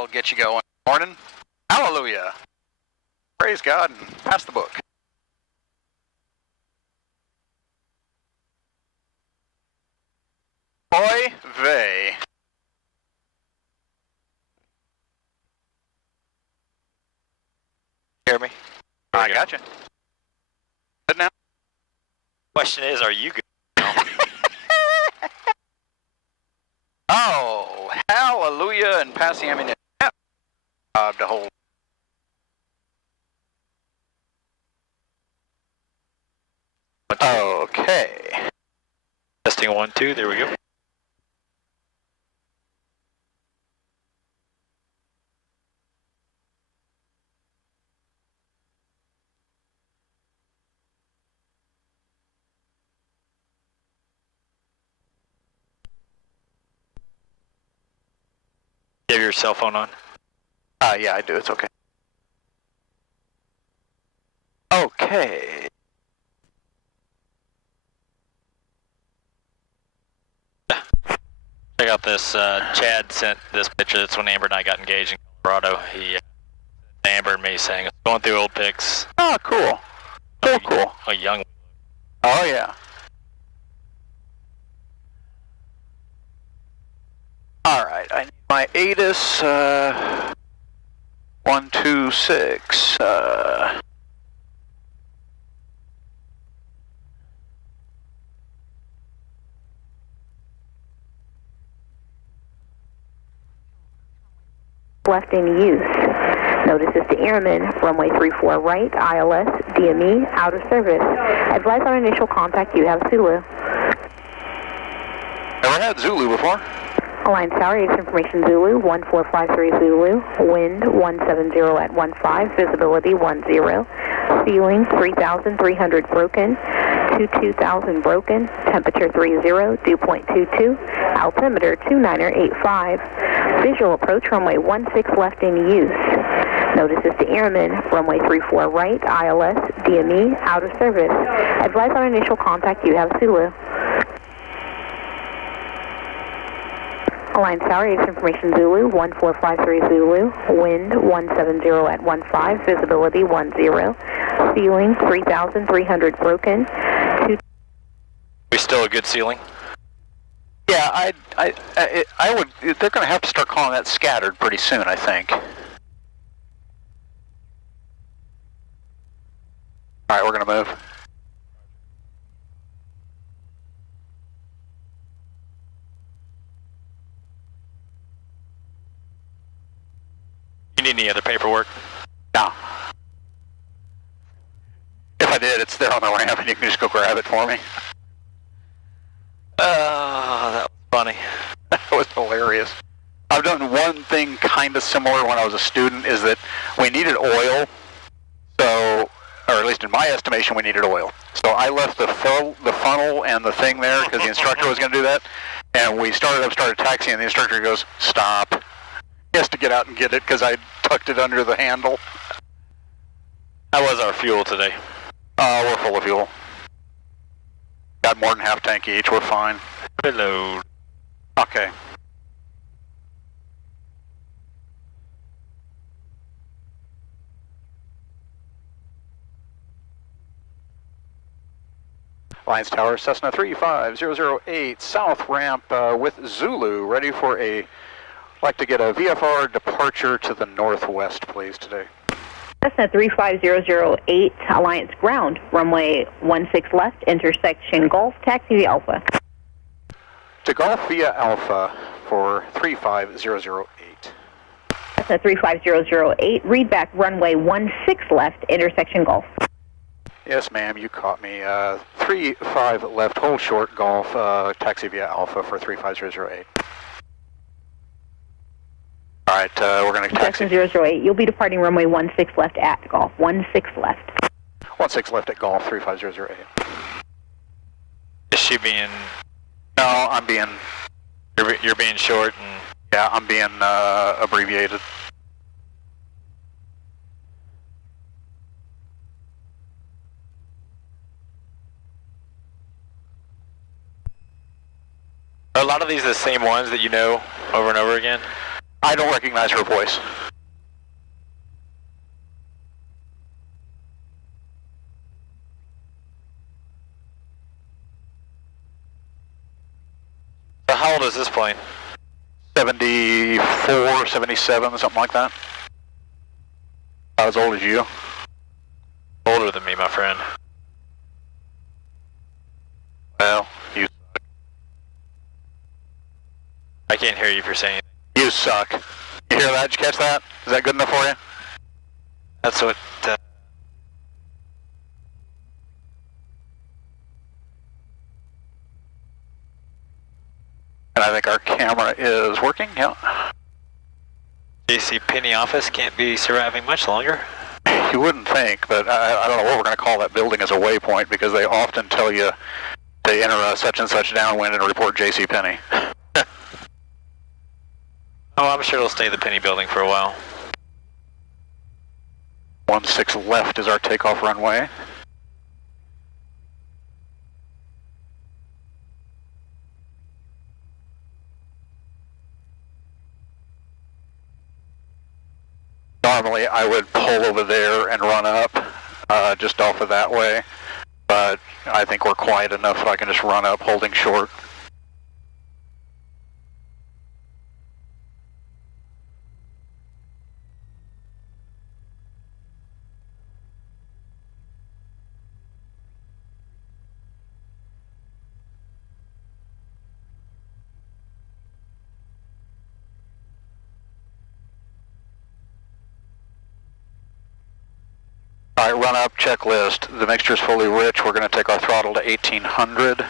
I'll get you going. Morning. Hallelujah. Praise God and pass the book. Oy vey. Hear me? I got you. Good now? Question is, are you good? Oh, hallelujah and pass the ammunition. To hold. Okay. Testing 1, 2, there we go. You have your cell phone on? Yeah, I do. It's okay. Okay. Check out this, Chad sent this picture. That's when Amber and I got engaged in Colorado. He, Amber and me saying, going through old pics. Oh, cool. Cool. A young. Oh, yeah. All right, I need my ATIS, 126, left in use. Notices to airmen, runway 34 right, ILS, DME, out of service. Advise on initial contact, you have Zulu. Never had Zulu before. Alliance Tower, information Zulu, 1453 Zulu, wind 170 at 15, visibility 10, ceiling 3,300 broken, 22,000 broken, temperature 30, dew point 22, altimeter 2985, visual approach runway 16 left in use. Notices to airmen, runway 34 right, ILS, DME, out of service. Advise on initial contact, you have Zulu. Alliance Tower, information Zulu, 1453 Zulu, wind 170 at 15, visibility 10, ceiling 3,300 broken. We still a good ceiling? Yeah, I would. They're going to have to start calling that scattered pretty soon, I think. All right, we're going to move. You need any other paperwork? No. If I did, it's there on the ramp, and you can just go grab it for me. That was funny. That was hilarious. I've done one thing kind of similar when I was a student, is that we needed oil, so, or at least in my estimation, we needed oil. So I left the funnel and the thing there because the instructor was going to do that, and we started taxiing, and the instructor goes, stop. He has to get out and get it because I tucked it under the handle. How was our fuel today? We're full of fuel. Got more than half tank each, we're fine. Reload. Okay. Alliance Tower, Cessna 35008, south ramp with Zulu, ready for like to get a VFR departure to the northwest, please, today. Cessna 35008, Alliance ground, runway 16 left, intersection Golf, taxi via Alpha. To Golf via Alpha for 35008. Cessna 35008, read back runway 16 left, intersection Golf. Yes, ma'am, you caught me. 35 left, hold short, Golf, taxi via Alpha for 35008. All right, we're going to taxi. Cessna 008, you'll be departing runway 16 left at Golf, 16 left. 16 left at Golf, 35008. Is she being... No, I'm being... You're being short and... Yeah, I'm being abbreviated. Are a lot of these the same ones that you know over and over again? I don't recognize her voice. So how old is this plane? 74, 77, something like that. About as old as you. Older than me, my friend. Well, you I can't hear you if you're saying. you suck. You hear that? Did you catch that? Is that good enough for you? That's what. And I think our camera is working, yeah. JC Penny office can't be surviving much longer. You wouldn't think, but I don't know what we're going to call that building as a waypoint, because they often tell you to enter a such and such downwind and report J.C. Penney. Oh, I'm sure it'll stay the Penny building for a while. 16 left is our takeoff runway. Normally I would pull over there and run up just off of that way, but I think we're quiet enough so I can just run up holding short. All right, run up, checklist. The mixture is fully rich. We're going to take our throttle to 1800.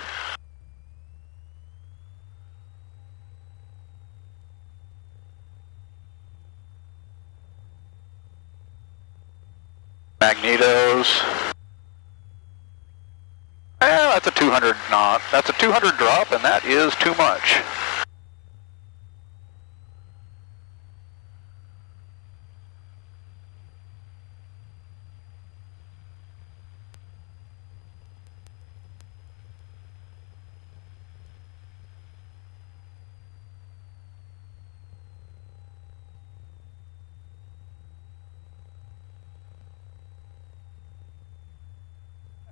Magnetos. That's a 200 knot. That's a 200 drop, and that is too much.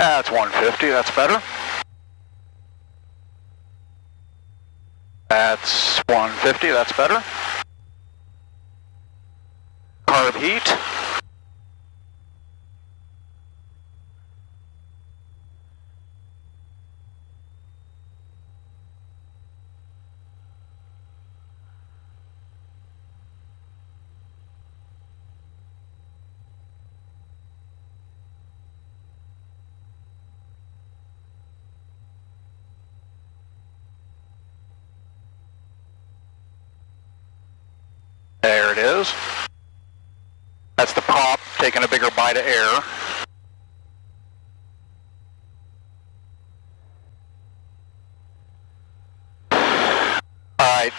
That's 150, that's better. That's 150, that's better. Carb heat. There it is. That's the prop taking a bigger bite of air. All right,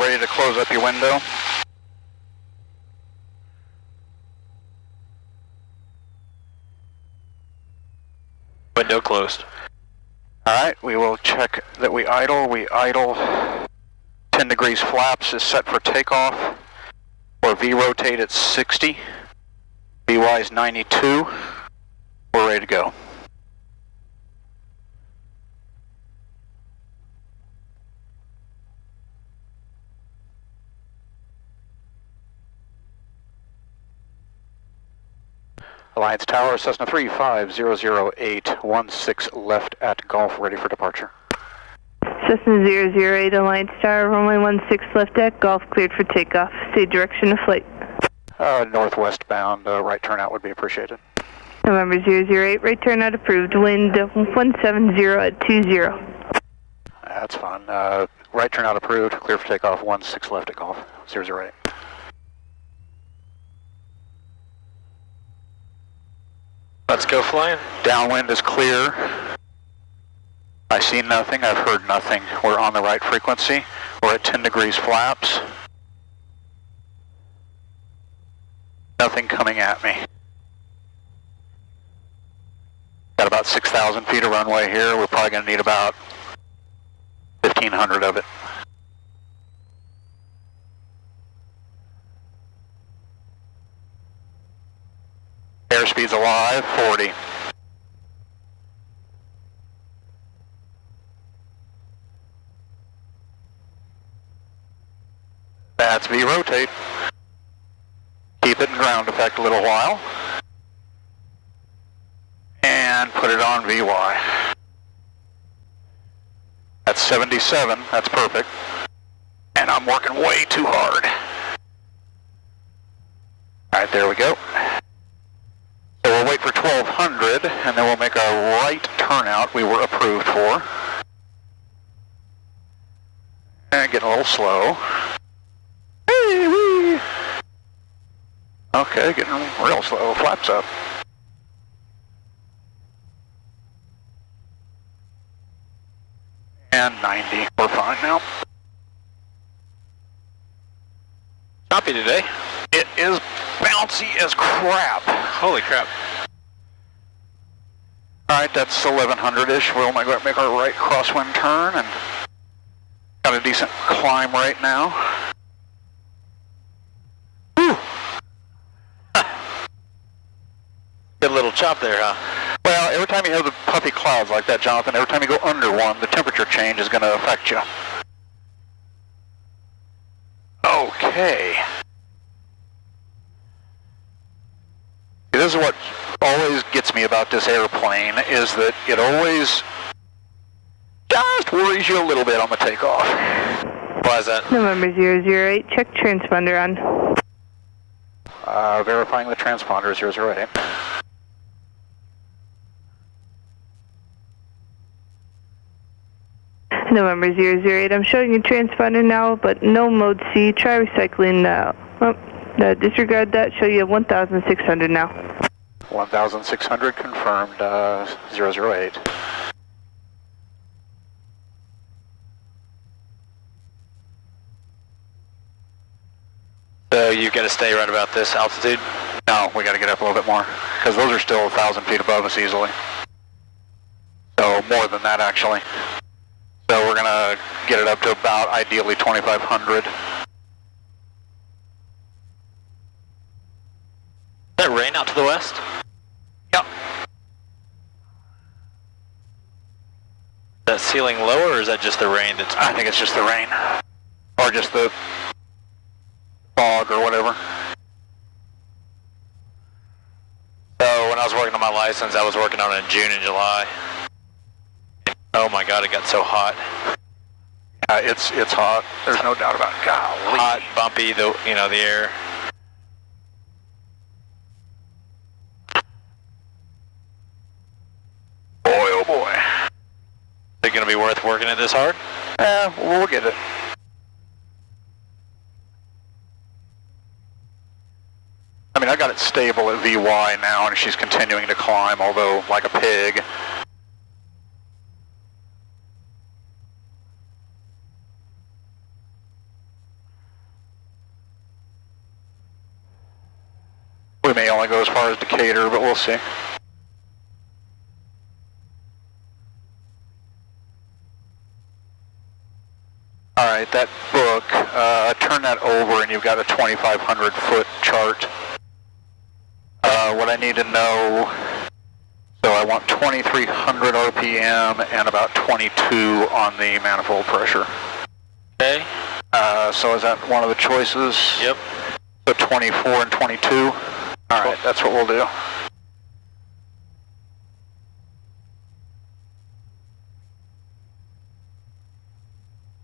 ready to close up your window? Window closed. All right, we will check that we idle. We idle. 10 degrees flaps is set for takeoff. Or V-rotate at 60. VY is 92. We're ready to go. Alliance Tower, Cessna 35008116 left at Golf, ready for departure. Cessna 008, Alliance Tower, runway 16 left at Golf, cleared for takeoff. Say direction of flight. Northwest bound, right turnout would be appreciated. November 008, right turnout approved, wind 170 at 20. That's fine. Right turnout approved, clear for takeoff, 16 left at Golf, 008. Let's go flying. Downwind is clear. I see nothing, I've heard nothing. We're on the right frequency. We're at 10 degrees flaps. Nothing coming at me. Got about 6,000 feet of runway here. We're probably going to need about 1,500 of it. Airspeed's alive, 40. That's V rotate. Keep it in ground effect a little while. And put it on VY. That's 77, that's perfect. And I'm working way too hard. Alright, there we go. So we'll wait for 1200, and then we'll make our right turnout we were approved for. And getting a little slow. Hey, wee. Okay, getting real slow, flaps up. And 90, we're fine now. Choppy today. It is bouncy as crap. Holy crap. Alright, that's 1100-ish. We'll make our right crosswind turn, and got a decent climb right now. Whew. Good little chop there, huh? Well, every time you have the puffy clouds like that, Jonathan, every time you go under one, the temperature change is going to affect you. Okay. This is what always gets me about this airplane, is that it always just worries you a little bit on the takeoff. Why is that? November 008, check transponder on. Verifying the transponder 008. November 008, I'm showing you transponder now, but no mode C. Try recycling now. Oh, disregard that, show you 1,600 now. 1,600 confirmed, 008. So you've got to stay right about this altitude? No, we got to get up a little bit more, because those are still 1,000 feet above us easily. So more than that, actually. So we're going to get it up to about, ideally, 2,500. Is that rain out to the west? Yep. Is that ceiling lower, or is that just the rain that's... I think it's just the rain. Or just the fog or whatever. So when I was working on my license, I was working on it in June and July. Oh my God, it got so hot. It's hot. There's no doubt about it. Golly. Hot, bumpy, the air. Boy, oh boy. Is it going to be worth working it this hard? We'll get it. I mean, I got it stable at VY now, and she's continuing to climb, although like a pig. We may only go as far as Decatur, but we'll see. Alright, that book, turn that over and you've got a 2,500 foot chart. What I need to know, so I want 2,300 RPM and about 22 on the manifold pressure. Okay. So is that one of the choices? Yep. So 24 and 22? Alright, that's what we'll do.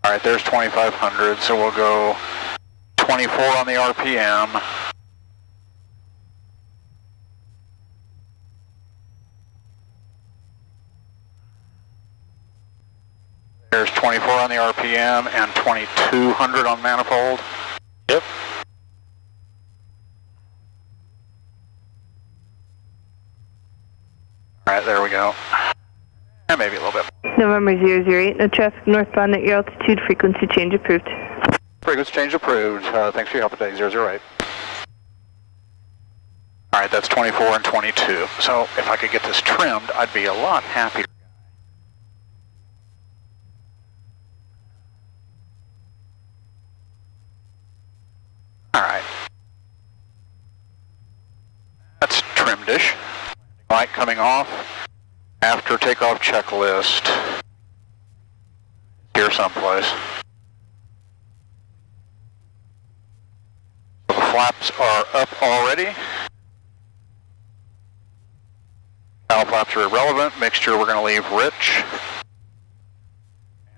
Alright, there's 2,500, so we'll go 24 on the RPM. There's 24 on the RPM and 2,200 on manifold. Yep. Alright, there we go. And maybe a little bit. November 008, no traffic northbound at your altitude, frequency change approved. Frequency change approved. Thanks for your help today, 008. Alright, that's 24 and 22. So if I could get this trimmed, I'd be a lot happier. Alright. That's trimmed-ish. ish. Light coming off. After takeoff checklist. Here someplace. So the flaps are up already. Bow flaps are irrelevant. Mixture we're going to leave rich.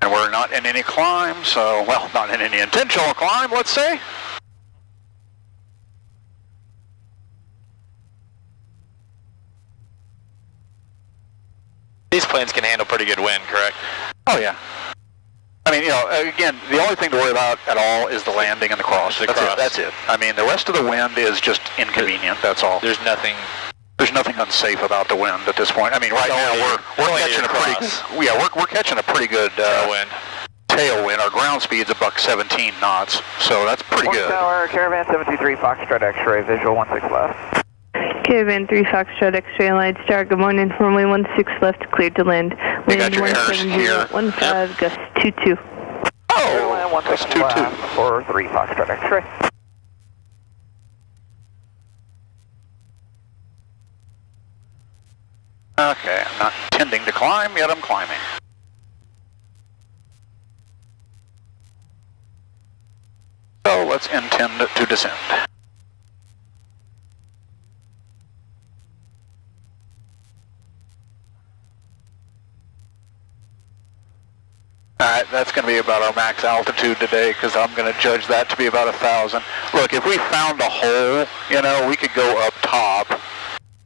And we're not in any climb, so, well, not in any intentional climb, let's say. These planes can handle pretty good wind, correct? Oh, yeah. I mean, you know, again, the only thing to worry about at all is the landing and the cross. That's it. I mean, the rest of the wind is just inconvenient, that's all. There's nothing unsafe about the wind at this point. I mean, right now we're catching a pretty good tailwind. Our ground speed's a buck 17 knots, so that's pretty good. Tower, Caravan 723, Foxtrot X-ray, visual 16 left. Caravan 3 Foxtrot X-ray line star, good morning, runway 16 left, cleared to land. You got your errors here. 15, gust 22. Oh, gust 22. For 3 Foxtrot X-ray. Okay, I'm not intending to climb, yet I'm climbing. So let's intend to descend. Alright, that's going to be about our max altitude today, because I'm going to judge that to be about 1,000. Look, if we found a hole, you know, we could go up top,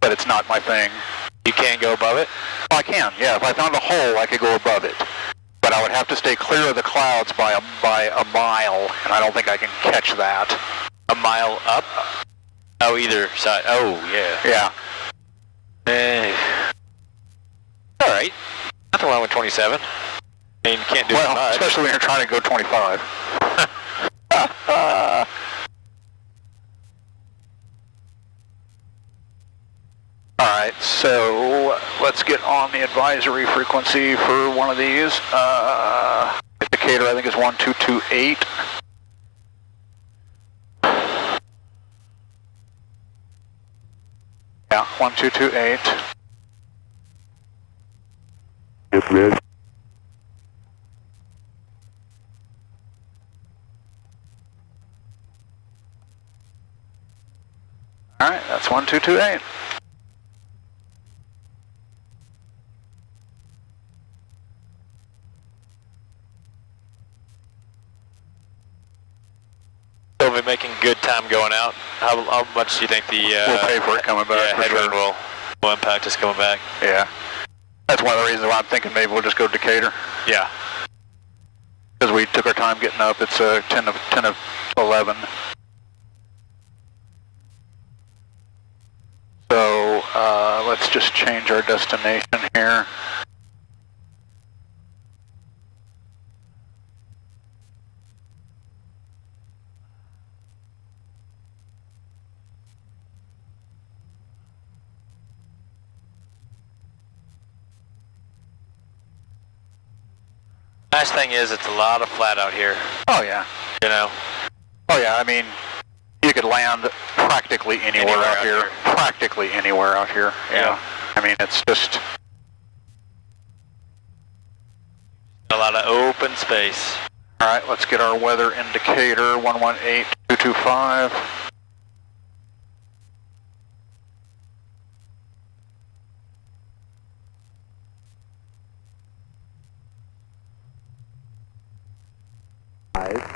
but it's not my thing. You can't go above it? Oh, I can, yeah. If I found a hole, I could go above it. But I would have to stay clear of the clouds by a mile, and I don't think I can catch that. A mile up? Oh, either side. Oh, yeah. Yeah. All right. Nothing wrong with 27. I mean, you can't do it much. Especially when you're trying to go 25. Alright, so let's get on the advisory frequency for one of these. Indicator I think is 1228. Yeah, 1228. Yes, man. Alright, that's 1228. So we're making good time going out. How much do you think the we'll pay for it coming back? headwind will impact us coming back? Yeah. That's one of the reasons why I'm thinking maybe we'll just go Decatur. Yeah. Because we took our time getting up. It's 10 of 11. So let's just change our destination here. Nice thing is it's a lot of flat out here. Oh yeah. You know? Oh yeah, I mean, you could land practically anywhere out here. Practically anywhere out here, yeah. I mean, it's just... A lot of open space. Alright, let's get our weather indicator, 118225.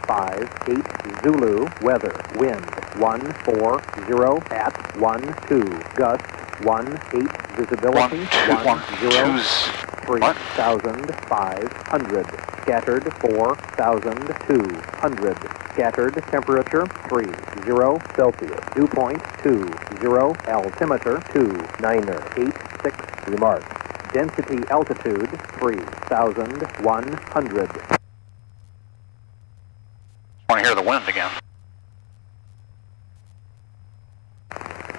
Five, 8 Zulu, weather, wind, 140 at 12, gust, 18, visibility, 10, 3,500, scattered, 4,200, scattered, temperature, 30 Celsius, dew point, 20, altimeter, 2986, remarks, density altitude, 3,100. Want to hear the wind again.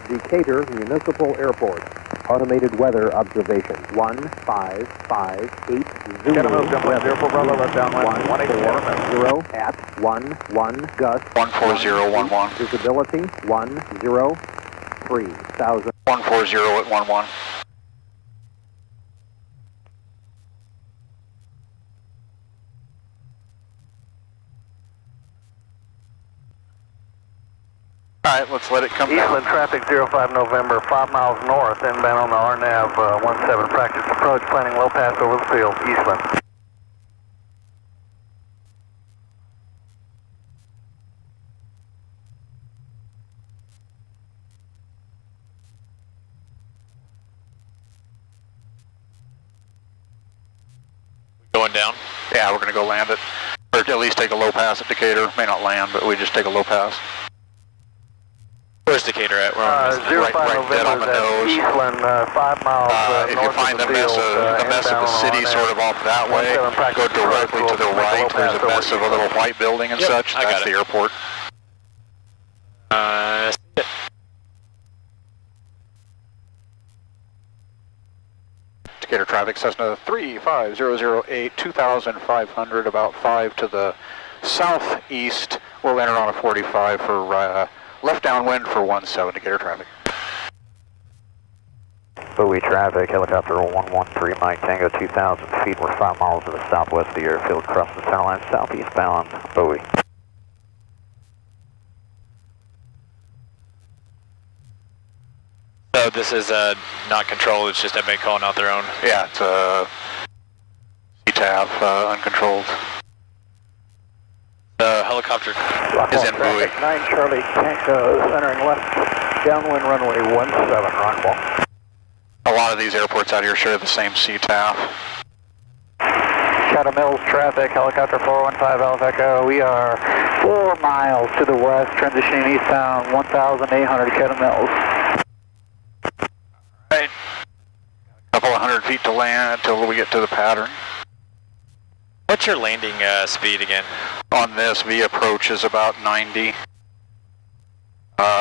Decatur Municipal Airport. Automated weather observation. 1558 Zulu. Gotta move, downwind, 04 Bravo, left downwind, 140 at 11, gust. 14011. Visibility, 103,000. 140 at 11. All right, let's let it come down. Eastland traffic 05 November, 5 miles north, inbound on the RNAV 17 practice approach, planning low pass over the field, Eastland. Going down? Yeah, we're going to go land it. Or at least take a low pass at Decatur. May not land, but we just take a low pass. Where's Decatur at? We're on 05 right dead on November, the that's nose. Eastland, 5 miles If north you find of the the mess field, of the city inbound sort of off that way, 17 practice go directly to the approach, right. low There's a pass over mess of a little white building and Yep, such. I got That's it. the airport. Decatur traffic, Cessna 35008, 2,500, about 5 to the southeast. We'll enter on a 45 for left downwind for 17 Decatur traffic. Bowie traffic, helicopter 113 Mike Tango, 2,000 feet. We're 5 miles to the southwest of the airfield, across the center line, southeast bound, Bowie. So this is not controlled, it's just everybody calling out their own. Yeah, it's CTAF, uncontrolled. The helicopter is in Bowie. 9 Charlie Tango, centering left, downwind runway 17, Rockwell. A lot of these airports out here share the same CTAF. Shadow Mills traffic, helicopter 415 Alpha Echo. We are 4 miles to the west, transitioning eastbound, 1,800 Shadow Mills. Right. A couple of 100 feet to land until we get to the pattern. What's your landing speed again? On this, V approach is about 90.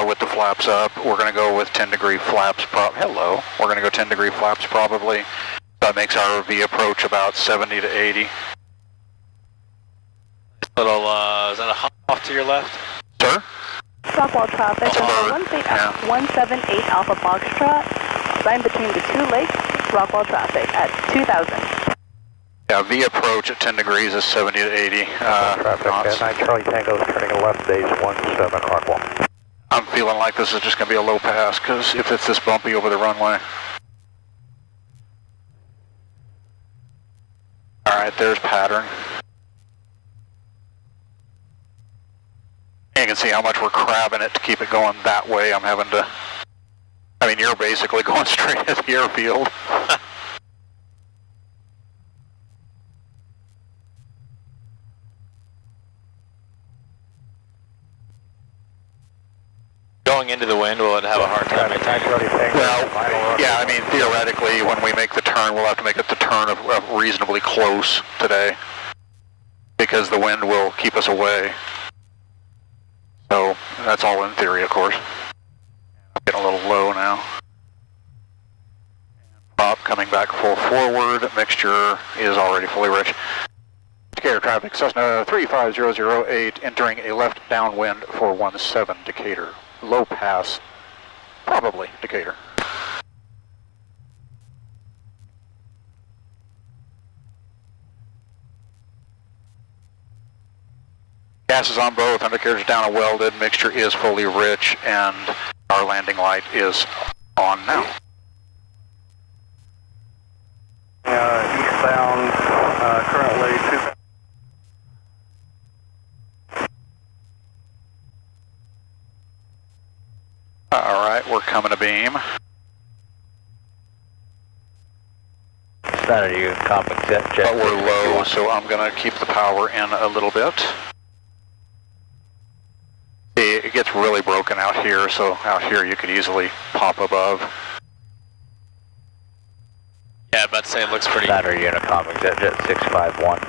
With the flaps up, we're going to go with 10-degree flaps. Hello. We're going to go 10-degree flaps probably. That makes our V approach about 70 to 80. Little, is that a hop off to your left? Sir? Rockwell traffic, 178 Alpha Foxtrot, line between the two lakes, Rockwell traffic at 2,000. Yeah, V approach at 10 degrees is 70 to 80 Traffic, knots. 9 Charlie Tango is turning a left base, 17 Rockwell. I'm feeling like this is just going to be a low pass because if it's this bumpy over the runway. All right, there's pattern. And you can see how much we're crabbing it to keep it going that way. I'm having to, I mean, you're basically going straight at the airfield. Going into the wind, will it have a hard time? Well, yeah, I mean, theoretically, when we make the turn, we'll have to make it the turn of reasonably close today because the wind will keep us away. So that's all in theory, of course. Getting a little low now. Prop coming back full forward. Mixture is already fully rich. Decatur traffic, Cessna 35008, entering a left downwind for 17 Decatur. Low pass, probably Decatur. Gas is on both, undercarriage down and welded, mixture is fully rich, and our landing light is on now. Eastbound, currently 2,000. All right, we're coming to beam. Center, you can compensate jet. But we're low, so I'm going to keep the power in a little bit. See, it gets really broken out here, so out here you could easily pop above. Yeah, I'm about to say it looks pretty. Center, Unicom, jet 651.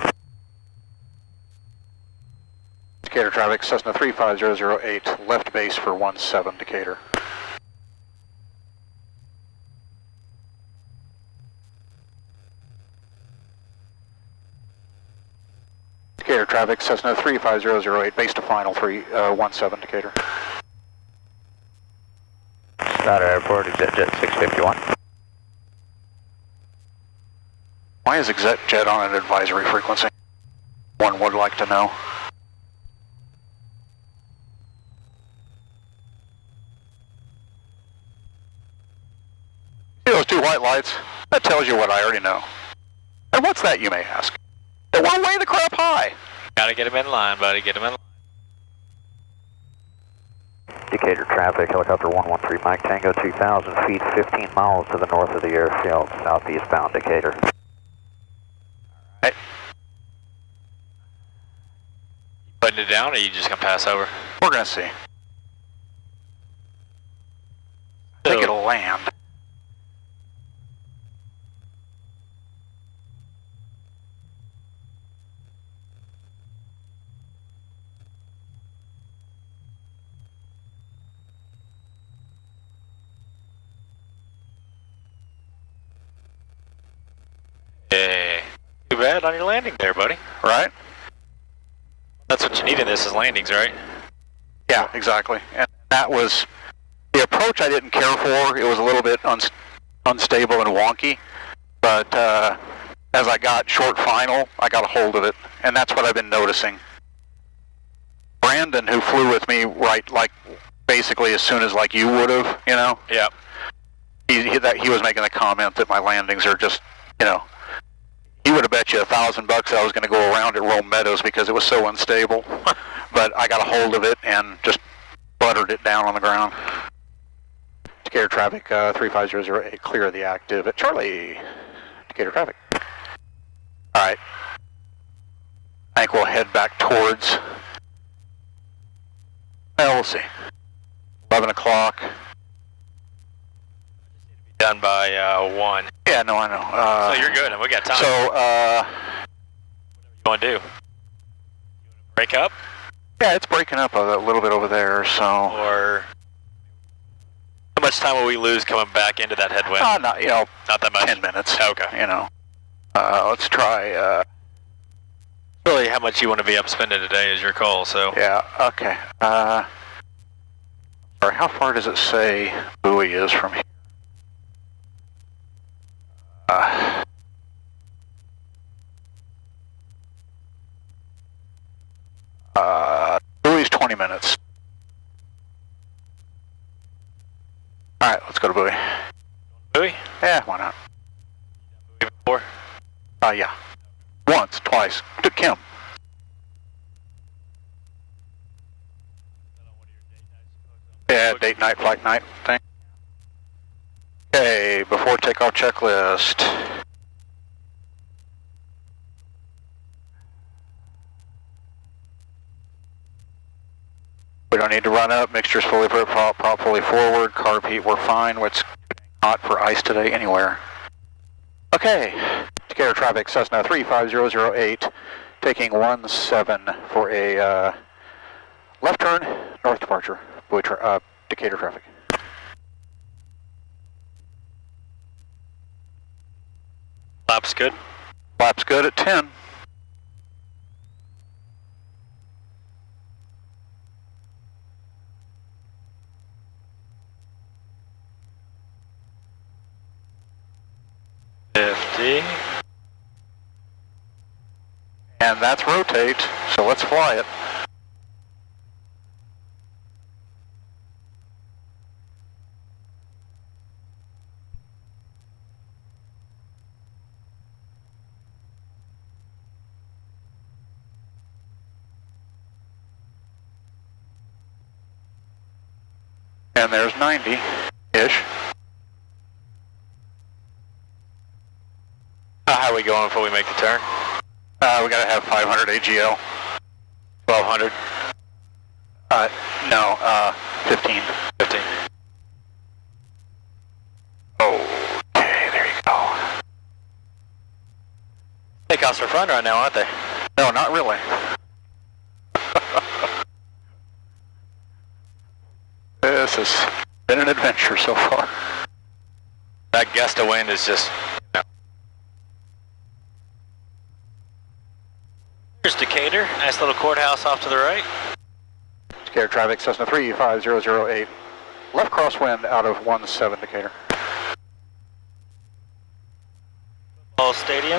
Decatur traffic, Cessna 35008, left base for 17 Decatur. Decatur traffic, Cessna 35008, base to final 17 Decatur. Decatur Airport, exit jet 651. Why is ExecJet on an advisory frequency? One would like to know. See those two white lights? That tells you what I already know. And what's that, you may ask? They want to lay the crap high. Gotta get him in line, buddy. Get him in line. Decatur traffic, helicopter 113 Mike Tango 2000 feet, 15 miles to the north of the airfield, southeast bound Decatur. Hey. Putting it down, or you just gonna pass over? We're gonna see. I think it'll land. Hey, too bad on your landing there, buddy. Right? That's what you need in this is landings, right? Yeah, exactly. And that was the approach I didn't care for. It was a little bit unstable and wonky, but as I got short final, I got a hold of it, and that's what I've been noticing. Brandon, who flew with me right, like basically as soon as like you would have, you know. Yeah. He was making the comment that my landings are just, you know. He would have bet you $1,000 that I was going to go around at Rome Meadows because it was so unstable. But I got a hold of it and just buttered it down on the ground. Decatur traffic 35008, clear the active at Charlie. Decatur traffic. All right. I think we'll head back towards. Well, we'll see. 11 o'clock. Done by 1. Yeah, no, I know. So you're good, and we got time. So, what do you want to do? Break up? Yeah, it's breaking up a little bit over there, so. Or how much time will we lose coming back into that headwind? Not, you know, not that much. 10 minutes. Okay. You know. Let's try. Really, how much you want to be up spending today is your call. So. Yeah. Okay. Sorry. How far does it say buoy is from here? Buoy's 20 minutes. All right, let's go to buoy. Buoy? Yeah, why not? Buoy before? Yeah. Once, twice. To Kim. Yeah, date night, flight night thing. Okay, before takeoff checklist. We don't need to run up. Mixture's fully put, prop fully forward. Carb heat, we're fine. It's hot for ice today anywhere. Okay, Decatur traffic, Cessna 35008, taking 17 for a left turn, north departure, Decatur traffic. Lap's good. Lap's good at 10. And that's rotate, so let's fly it. And there's 90-ish. How are we going before we make the turn? We gotta have 500 AGL. 1200? No, 15. 15. Okay, there you go. Takeoffs are fun right now, aren't they? No, not really. This has been an adventure so far. That gust of wind is just, you know. Here's Decatur, nice little courthouse off to the right. Decatur traffic, Cessna 35008. Left crosswind out of 17 Decatur. Ball Stadium.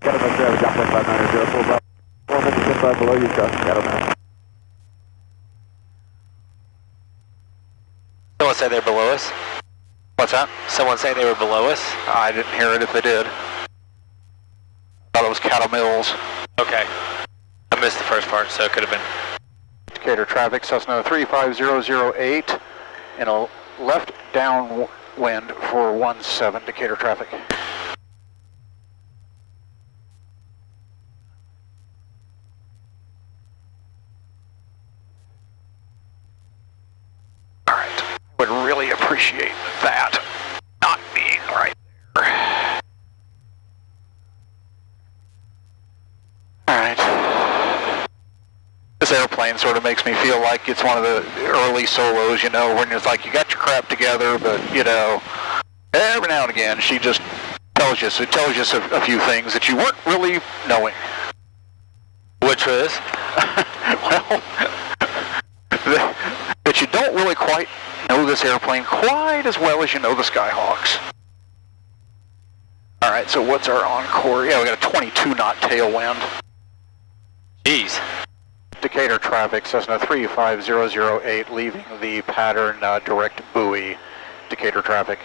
Catamount traffic, got 159 full Bravo. 455 below you, cross Catamount. Someone say they're below us. What's that? Someone say they were below us. I didn't hear it if they did. Thought it was Cattle Mills. Okay. I missed the first part, so it could have been. Decatur traffic, Cessna 35008, and a left downwind for 17 Decatur traffic. All right, would really appreciate that not being right there. All right. This airplane sort of makes me feel like it's one of the early solos, you know, when it's like you got your crap together, but, you know, every now and again she just tells you a few things that you weren't really knowing. Which was? Well, that you don't really quite know this airplane quite as well as you know the Skyhawks. All right, so what's our encore? Yeah, we got a 22 knot tailwind. Jeez. Decatur traffic, Cessna 35008, leaving the pattern direct buoy. Decatur traffic.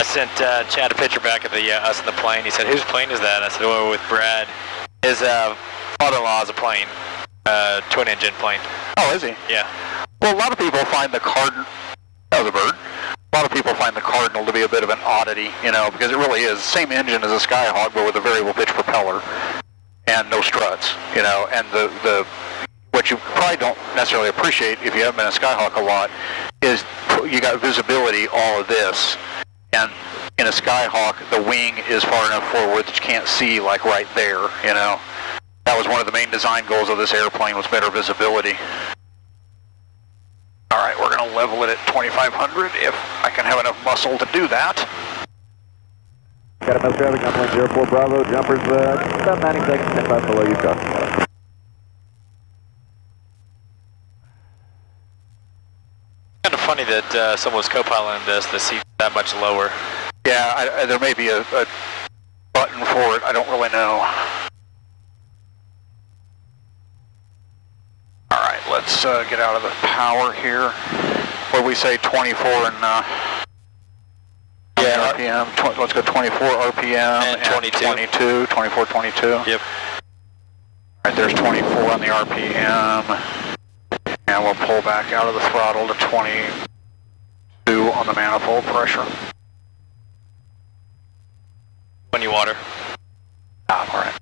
I sent Chad a picture back of us in the plane. He said, "Whose plane is that?" I said, "Well, with Brad. His father-in-law is a plane, twin-engine plane." Oh, is he? Yeah. Well, a lot of people find the Cardinal, the bird. A lot of people find the Cardinal to be a bit of an oddity, you know, because it really is the same engine as a Skyhawk, but with a variable pitch propeller and no struts, you know. And the what you probably don't necessarily appreciate if you haven't been a Skyhawk a lot is you got visibility, all of this, and in a Skyhawk the wing is far enough forward that you can't see like right there, you know. That was one of the main design goals of this airplane, was better visibility. All right, we're going to level it at 2,500 if I can have enough muscle to do that. Catamount traffic, 9.04 Bravo, jumpers about 90 seconds, 10.5 below you, cross. Kind of funny that someone's co-piloting this. The seat's that much lower. Yeah, there may be a button for it. I don't really know. All right, let's get out of the power here. What do we say, 24 and RPM? Let's go 24 RPM and 22. 24, 22. Yep. All right, there's 24 on the RPM. And we'll pull back out of the throttle to 22 on the manifold pressure. 20 water. Ah, all right.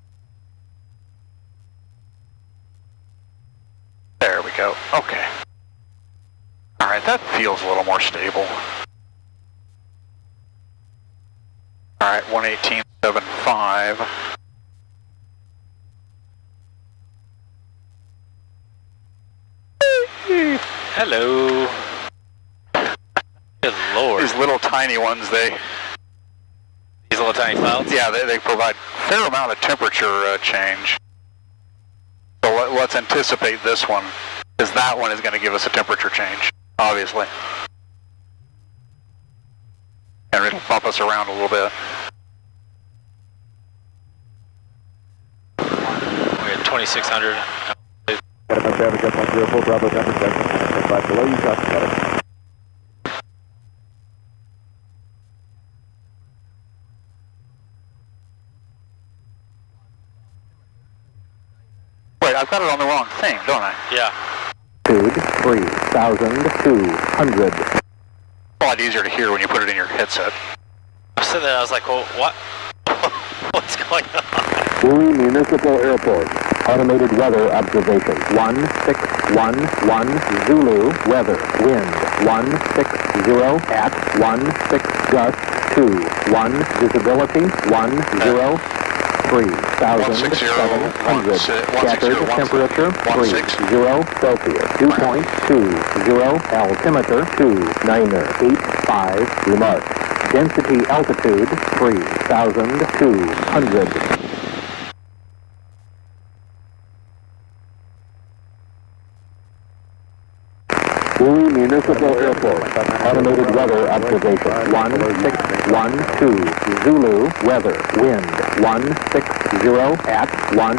There we go. Okay. All right, that feels a little more stable. All right, 118.75. Hello. Good Lord. These little tiny ones, These little tiny clouds? yeah, they provide a fair amount of temperature change. So let's anticipate this one, because that one is going to give us a temperature change, obviously. And it'll bump us around a little bit. We're at 2,600. Catamount traffic, 9.04 Bravo, jumpers, 10.5 below you, cross Catamount. Wait, I've got it on the wrong thing, don't I? Yeah. 3,200. A lot easier to hear when you put it in your headset. I was sitting there, I was like, well, what? What's going on? Bowie Municipal Airport. Automated weather observation. 1611 Zulu. Weather. Wind. 160 at 16 gust 21. Visibility 103. 3,700. Scattered temperature 30 Celsius. 2.20. Altimeter 2985. Remarks. Density altitude 3,200. Louis Municipal Airport, automated weather observation 1612, Zulu, weather, wind 160 at 16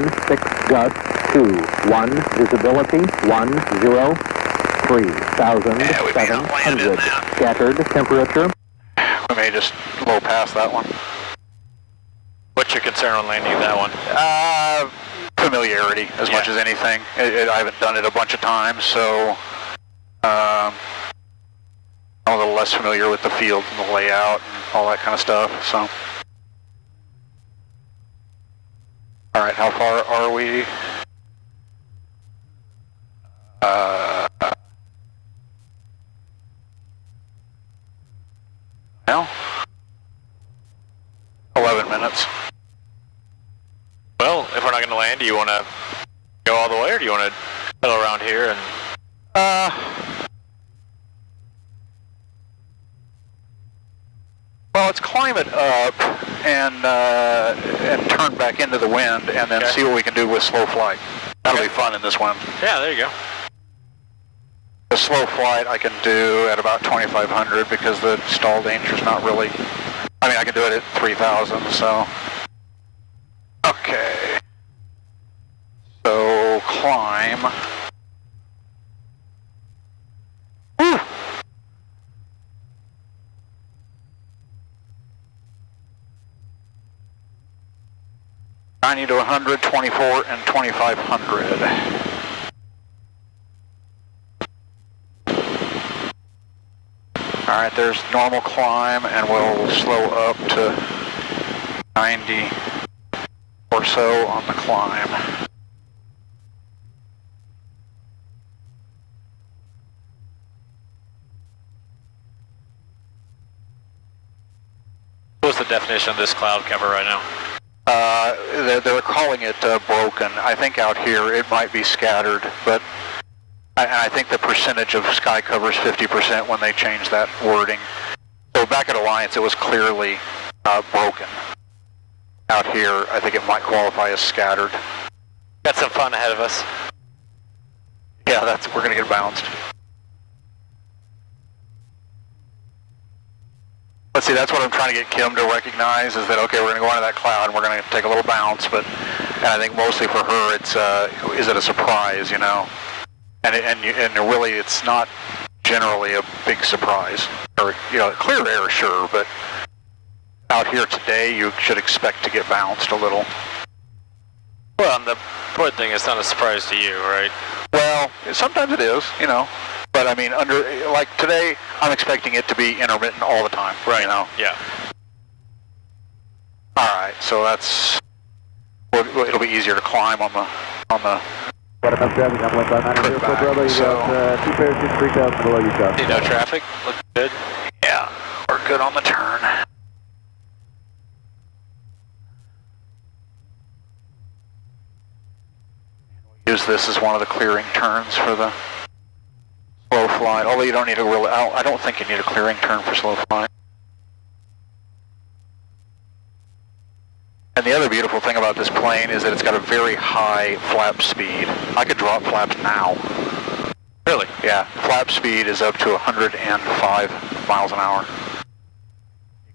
gust 21, visibility 103,700, scattered temperature. We may just blow past that one. What's your concern on landing that one? Familiarity as much as anything. I haven't done it a bunch of times, so I'm a little less familiar with the field and the layout and all that kind of stuff. So, all right, how far are we? Now, 11 minutes. Well, if we're not going to land, do you want to go all the way, or do you want to fill around here and? Well, let's climb it up and turn back into the wind, and then see what we can do with slow flight. That'll be fun in this wind. Yeah, there you go. The slow flight I can do at about 2,500 because the stall danger is not really. I mean, I can do it at 3,000. So. Okay. So climb. Woo! 90 to 100, 24, and 2,500. All right, there's normal climb, and we'll slow up to 90 or so on the climb. What's the definition of this cloud cover right now? They're calling it broken. I think out here it might be scattered, but I think the percentage of sky cover is 50% when they changed that wording. So back at Alliance, it was clearly broken. Out here, I think it might qualify as scattered. Got some fun ahead of us. Yeah, we're going to get bounced. Let's see, that's what I'm trying to get Kim to recognize, is that, okay, we're going to go into that cloud and we're going to take a little bounce, and I think mostly for her, it's, is it a surprise, you know? And really, it's not generally a big surprise. Or, you know, clear air, sure, but out here today, you should expect to get bounced a little. Well, and the important thing, it's not a surprise to you, right? Well, sometimes it is, you know. But I mean, like today, I'm expecting it to be intermittent all the time. Right. You know? Yeah. All right. So it'll be easier to climb on the. Got enough traffic on 1590 for Bravo. You got 2 parachutes, 3,000 below you, Chuck. See no traffic? Looks good. Yeah, we're good on the turn. Use this as one of the clearing turns for the slow flight, although you don't need I don't think you need a clearing turn for slow flight. And the other beautiful thing about this plane is that it's got a very high flap speed. I could drop flaps now. Really? Yeah, flap speed is up to 105 miles an hour. You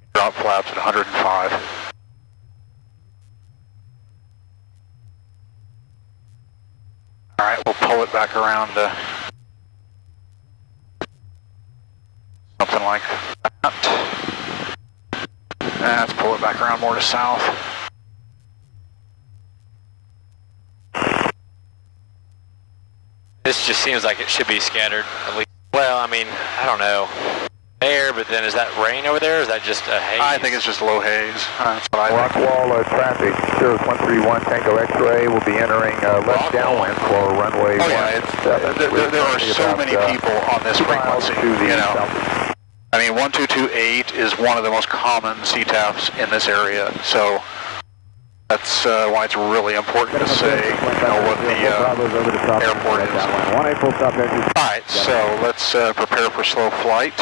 can drop flaps at 105. All right, we'll pull it back around to something like that. Let's pull it back around more to south. This just seems like it should be scattered, at least. Well, I mean, I don't know. Air, but then is that rain over there, or is that just a haze? I think it's just low haze. That's what I think. Rockwall traffic, Cirrus 131 Tango X-ray will be entering left downwind for runway 17. There are so many people on this frequency, you know. I mean, 1228 is one of the most common CTAFs in this area, so that's why it's really important to say, you know, what the airport is. All right, so let's prepare for slow flight,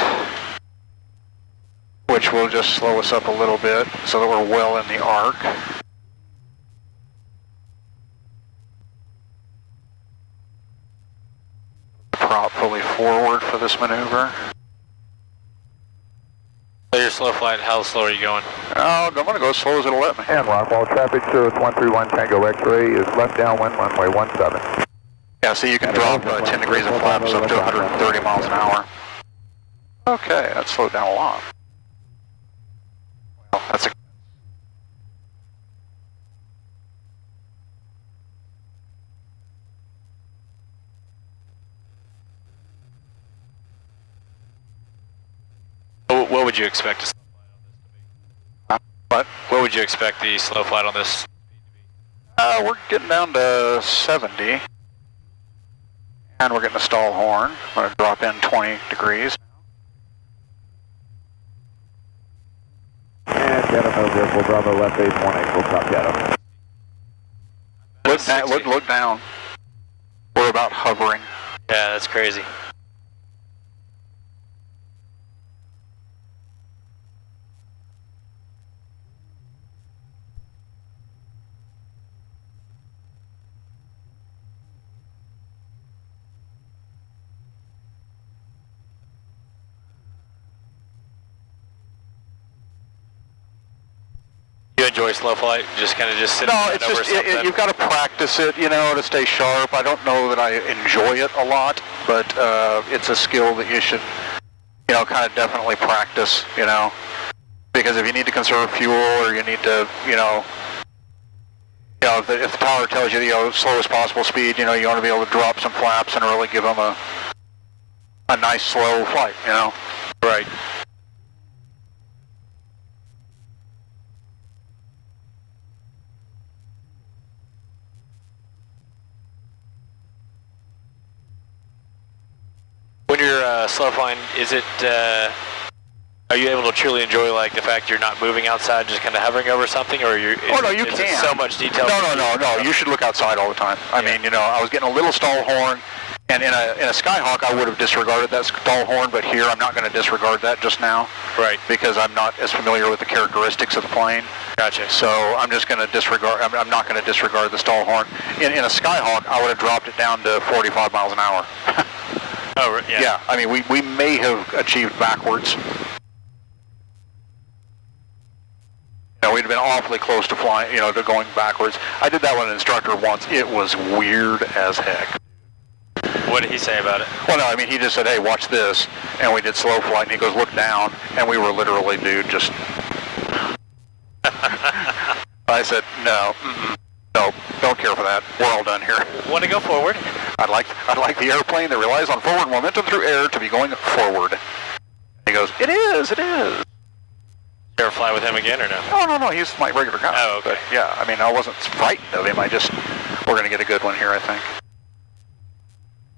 which which will just slow us up a little bit so that we're well in the arc. Prop fully forward for this maneuver. So your slow flight, how slow are you going? I'm going to go as slow as it'll let me. And Rockwall traffic service 131 Tango X-ray is left downwind runway 17. Yeah, see, you can drop 10 degrees of flaps up to 130 miles an hour. Okay, that slowed down a lot. Well, that's a... What would you expect to What? What would you expect the slow flight on this? We're getting down to 70. And we're getting a stall horn. I'm going to drop in 20 degrees. And Shadow Nose Airport Bravo left base 18, full stop Shadow. Look down. We're about hovering. Yeah, that's crazy. You enjoy slow flight? Just kind of sit No, it's just, you've got to practice it, you know, to stay sharp. I don't know that I enjoy it a lot, but it's a skill that you should, you know, kind of definitely practice, you know. Because if you need to conserve fuel or you need to, if the tower tells you, slowest possible speed, you want to be able to drop some flaps and really give them a nice slow flight, Right. When you're slow flying, is it, are you able to truly enjoy like the fact you're not moving outside, just kind of hovering over something, or you can. So much detail. No. You should look outside all the time. I mean, I was getting a little stall horn, and in a Skyhawk I would have disregarded that stall horn, but here I'm not going to disregard that just now. Right. Because I'm not as familiar with the characteristics of the plane. Gotcha. So I'm just going to disregard. I'm not going to disregard the stall horn. In a Skyhawk, I would have dropped it down to 45 miles an hour. Oh, yeah. Yeah, I mean, we may have achieved backwards. We'd have been awfully close to flying, to going backwards. I did that with an instructor once. It was weird as heck. What did he say about it? Well, no, I mean, he just said, hey, watch this. And we did slow flight, and he goes, look down. And we were literally, dude, just... I said, no, no, don't care for that. We're all done here. Want to go forward? I'd like the airplane that relies on forward momentum through air to be going forward. He goes, it is. You ever fly with him again or no? Oh, no, he's my regular guy. Oh, okay. But yeah, I mean, I wasn't frightened of him. We're going to get a good one here, I think.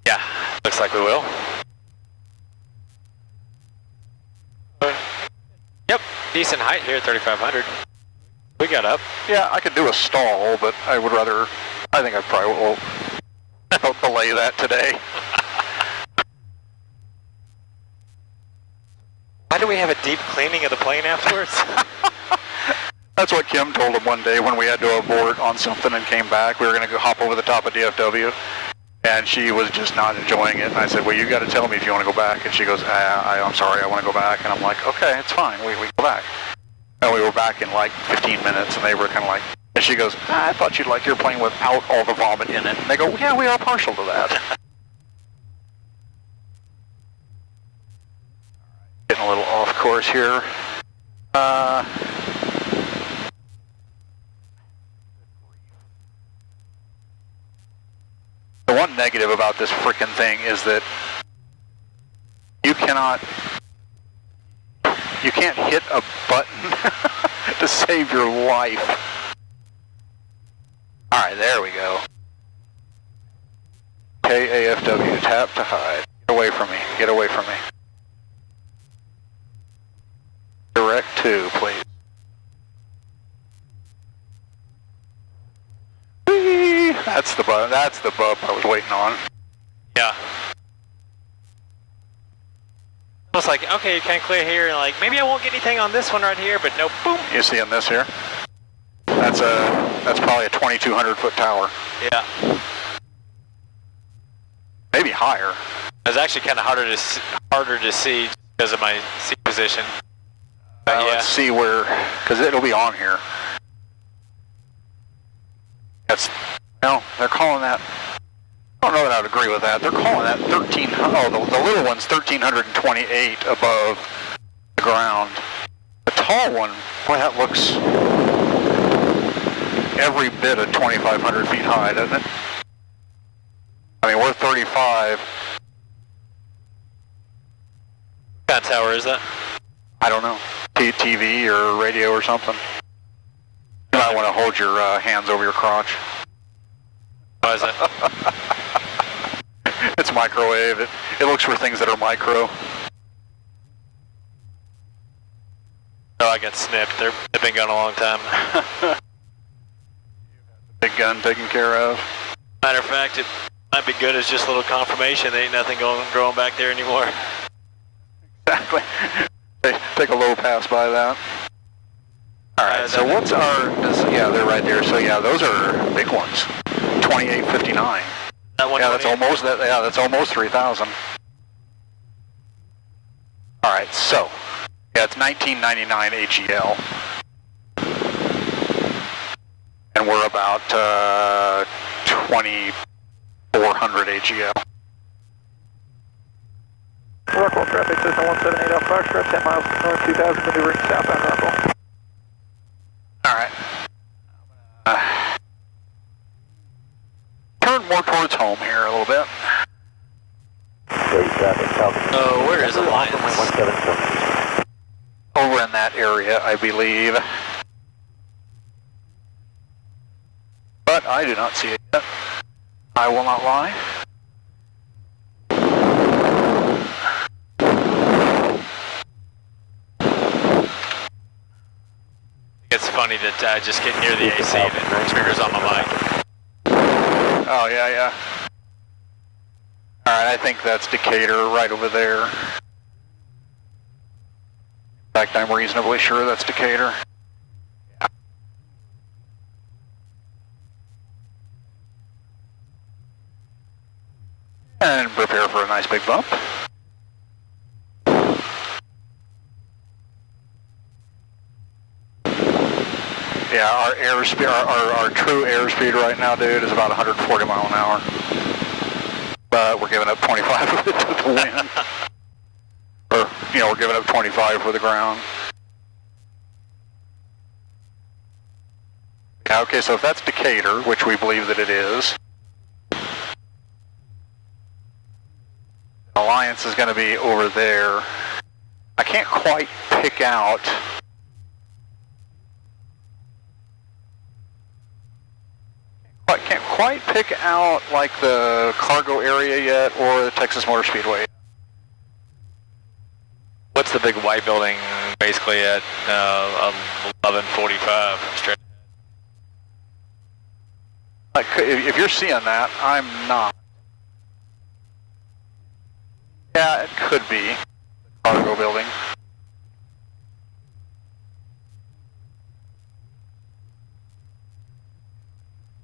Yeah, looks like we will. Yep, decent height here at 3,500. We got up. Yeah, I could do a stall, but I think I probably will delay that today. Why do we have a deep cleaning of the plane afterwards? That's what Kim told him one day when we had to abort on something and came back. We were going to go hop over the top of DFW, and she was just not enjoying it. And I said, well, you got to tell me if you want to go back. And she goes, I'm sorry, I want to go back. And I'm like, okay, it's fine. We go back. And we were back in like 15 minutes, and they were kind of like, and she goes, I thought you'd like your plane without all the vomit in it. And they go, well, yeah, we are partial to that. Getting a little off course here. The one negative about this frickin' thing is that you can't hit a button to save your life. Alright, there we go. KAFW, tap to hide. Get away from me, get away from me. Direct 2, please. Whee! That's the bump I was waiting on. Yeah. I was like, okay, you can't clear here, and like, maybe I won't get anything on this one right here, but no, boom. You seeing this here? That's probably a 2,200 foot tower. Yeah. Maybe higher. It's actually kind of harder to see because of my seat position. But yeah. Let's see where, because it'll be on here. That's, no, they're calling that, I don't know that I would agree with that. They're calling that 1300, oh, the little one's 1,328 above the ground. The tall one, boy, that looks every bit of 2,500 feet high, doesn't it? I mean, we're 35. What kind of tower is that? I don't know. TV or radio or something. You might want to hold your hands over your crotch. Why is that? It's microwave. It looks for things that are micro. Oh, I got snipped. They've been gone a long time. Big gun taken care of. Matter of fact, it might be good as just a little confirmation there ain't nothing growing back there anymore. Exactly. Take a low pass by that. All right, so what's our, yeah, they're right there. So yeah, those are big ones. 2859. Yeah, that's almost that. Yeah, that's almost 3,000. All right, so yeah, it's 1999 AGL, and we're about 2,400 AGL. Rockwell traffic system 178 Alpha Foxtrot, 10 miles north, 2,000, maneuvering southbound Rockwell. All right. Turn more towards home here a little bit. Oh, where is Alliance? Over in that area, I believe. But I do not see it yet. I will not lie. It's funny that I just get near the AC and it triggers on my mic. Oh, yeah, yeah. All right, I think that's Decatur right over there. In fact, I'm reasonably sure that's Decatur. Yeah. And prepare for a nice big bump. Yeah, our airspeed, our true airspeed right now, dude, is about 140 mile an hour. But we're giving up 25 of it to the wind. Or, you know, we're giving up 25 for the ground. Yeah, okay, so if that's Decatur, which we believe that it is, Alliance is going to be over there. I can't quite pick out. Can't quite pick out like the cargo area yet or the Texas Motor Speedway. What's the big white building basically at 11:45 straight? Like, if you're seeing that, I'm not. Yeah, it could be the cargo building.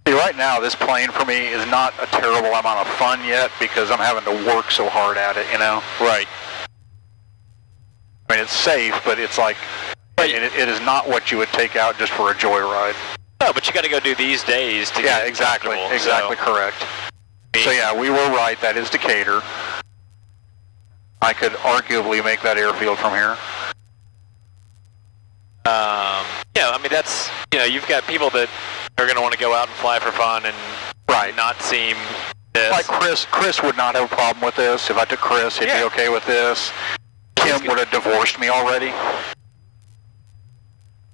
See, right now, this plane for me is not a terrible amount of fun yet because I'm having to work so hard at it, you know? Right. I mean, it's safe, but it's like, it is not what you would take out just for a joyride. No, but you got to go do these days to yeah, get exactly, exactly so. Correct. So yeah, we were right. That is Decatur. I could arguably make that airfield from here. Yeah, I mean that's, you know, you've got people that are going to want to go out and fly for fun and not seem this. Like Chris would not have a problem with this. If I took Chris, he'd be okay with this. Kim would have divorced me already.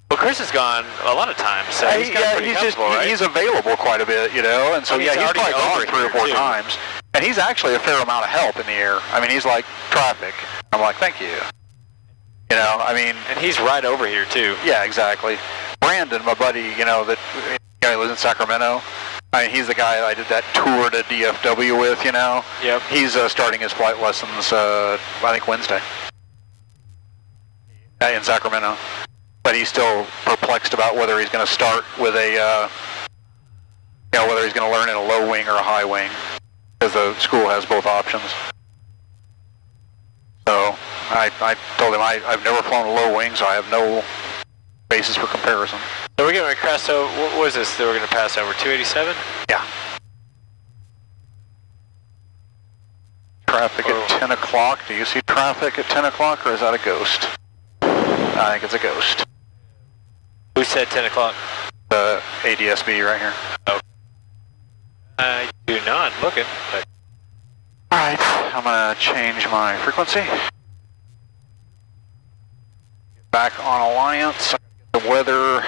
Well, Chris has gone a lot of times, so he's he's available quite a bit, you know, and so he's probably gone 3 or 4 times. And he's actually a fair amount of help in the air. I mean, he's like traffic. I'm like, thank you. You know, I mean, and he's right over here too. Yeah, exactly. Brandon, my buddy, you know, that guy lives in Sacramento. I mean, he's the guy I did that tour to DFW with, you know. Yep. He's starting his flight lessons, I think Wednesday. in Sacramento. But he's still perplexed about whether he's going to start with a, whether he's going to learn in a low wing or a high wing, because the school has both options. So I told him I've never flown a low wing, so I have no basis for comparison. So we're going to cross, so what was this that we're going to pass over, 287? Yeah. Traffic at 10 o'clock. Do you see traffic at 10 o'clock, or is that a ghost? I think it's a ghost. Who said 10 o'clock? The ADSB right here. Oh. I do not look it, but... Alright, I'm going to change my frequency. Back on Alliance. The weather...